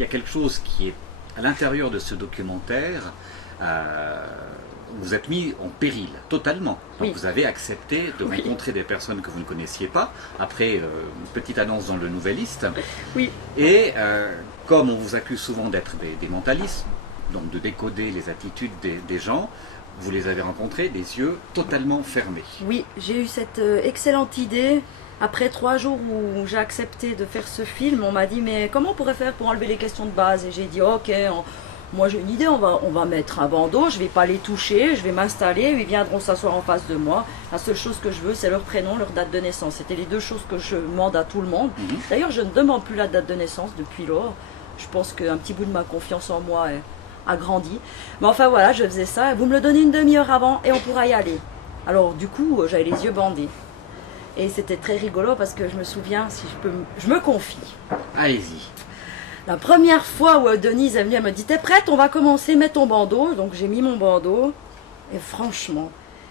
y a quelque chose qui est à l'intérieur de ce documentaire. Vous êtes mis en péril, totalement. Donc Oui. vous avez accepté de Oui. rencontrer des personnes que vous ne connaissiez pas, après une petite annonce dans le Nouvelliste. Oui. Et comme on vous accuse souvent d'être des mentalistes, donc de décoder les attitudes des gens, vous les avez rencontrés des yeux totalement fermés. Oui, j'ai eu cette excellente idée. Après 3 jours où j'ai accepté de faire ce film, on m'a dit mais comment on pourrait faire pour enlever les questions de base? Et j'ai dit ok, moi j'ai une idée, on va mettre un bandeau, je vais pas les toucher, je vais m'installer, ils viendront s'asseoir en face de moi. La seule chose que je veux, c'est leur prénom, leur date de naissance. C'était les 2 choses que je demande à tout le monde. D'ailleurs, je ne demande plus la date de naissance depuis lors. Je pense qu'un petit bout de ma confiance en moi a grandi. Mais enfin voilà, je faisais ça. Vous me le donnez une demi-heure avant et on pourra y aller. Alors du coup, j'avais les yeux bandés. Et c'était très rigolo parce que je me souviens, si je me confie. Allez-y. La première fois où Denise est venue, elle me dit « T'es prête? On va commencer, mets ton bandeau. » Donc j'ai mis mon bandeau. Et franchement,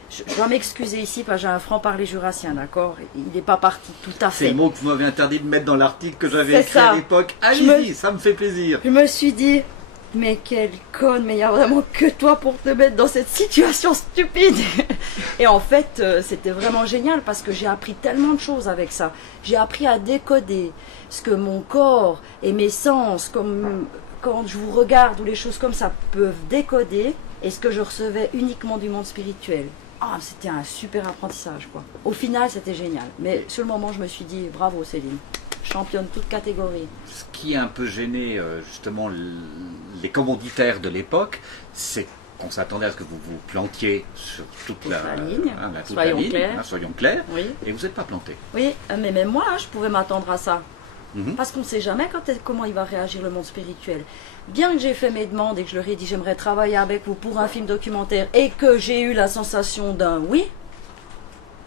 je dois m'excuser ici parce que j'ai un franc-parler jurassien, d'accord? Il n'est pas parti tout à C'est fait. le mot que vous m'avez interdit de mettre dans l'article que j'avais C'est écrit à ça. l'époque. Je me- Allez-y, ça me fait plaisir. Je me suis dit « Mais quelle conne, mais il n'y a vraiment que toi pour te mettre dans cette situation stupide !» Et en fait, c'était vraiment génial parce que j'ai appris tellement de choses avec ça. J'ai appris à décoder ce que mon corps et mes sens, comme quand je vous regarde ou les choses comme ça, peuvent décoder, et ce que je recevais uniquement du monde spirituel. Ah, c'était un super apprentissage, quoi. Au final, c'était génial. Mais sur le moment, je me suis dit, bravo Céline, championne toute catégorie. Ce qui a un peu gêné justement les commanditaires de l'époque, c'est qu'on s'attendait à ce que vous vous plantiez sur toute la ligne. toute la Soyons ligne, clairs. hein, soyons clairs, Oui. et vous n'êtes pas planté. Oui, mais même moi, je pouvais m'attendre à ça. Mhm. Parce qu'on ne sait jamais comment il va réagir le monde spirituel. Bien que j'ai fait mes demandes et que je leur ai dit j'aimerais travailler avec vous pour un film documentaire et que j'ai eu la sensation d'un oui,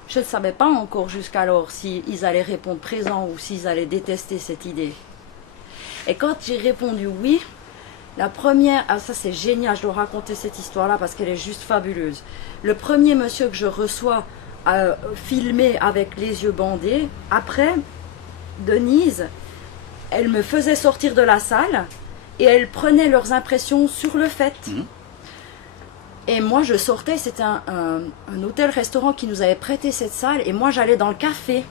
je ne savais pas encore jusqu'alors s'ils allaient répondre présent ou s'ils allaient détester cette idée. Et quand j'ai répondu oui, la première, ah ça c'est génial, je dois raconter cette histoire-là parce qu'elle est juste fabuleuse. Le premier monsieur que je reçois filmé avec les yeux bandés, après, Denise, elle me faisait sortir de la salle et elle prenait leurs impressions sur le fait. Mhm. Et moi je sortais, c'était un hôtel-restaurant qui nous avait prêté cette salle et moi j'allais dans le café.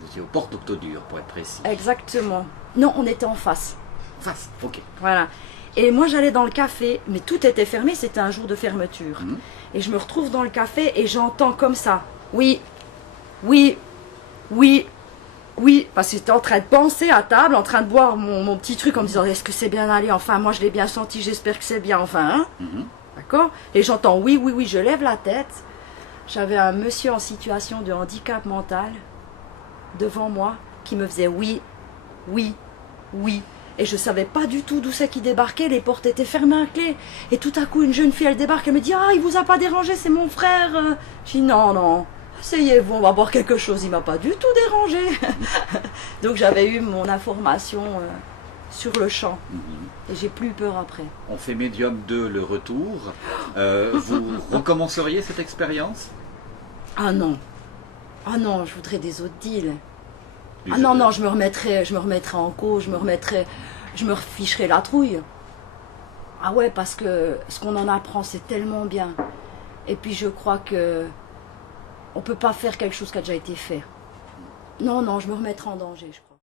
Vous étiez aux portes d'Octodure, pour être précis. Exactement. Non, on était en face. Face, ok. Voilà. Et moi j'allais dans le café, mais tout était fermé, c'était un jour de fermeture. Mhm. Et je me retrouve dans le café et j'entends comme ça. Oui, oui, oui, oui. Parce que j'étais en train de penser à table, en train de boire mon petit truc en me disant est-ce que c'est bien allé? Enfin, moi je l'ai bien senti, j'espère que c'est bien. Enfin, hein? Mhm. D'accord? Et j'entends oui, oui, oui, je lève la tête. J'avais un monsieur en situation de handicap mental devant moi qui me faisait oui, oui, oui. Et je savais pas du tout d'où c'est qu'il débarquait, les portes étaient fermées à clé. Et tout à coup, une jeune fille, elle débarque, elle me dit « Ah, il vous a pas dérangé, c'est mon frère !» Je dis « Non, non, asseyez-vous, on va boire quelque chose. » Il m'a pas du tout dérangé. Donc j'avais eu mon information sur le champ. Et j'ai plus eu peur après. On fait Médium 2 le retour. Vous recommenceriez cette expérience? Ah non. Ah non, je voudrais des autres deals. Du Ah jeu non, de- non, je me remettrais en cause, je me reficherais la trouille. Ah ouais, parce que ce qu'on en apprend, c'est tellement bien. Et puis je crois que on peut pas faire quelque chose qui a déjà été fait. Non, non, je me remettrai en danger, je crois.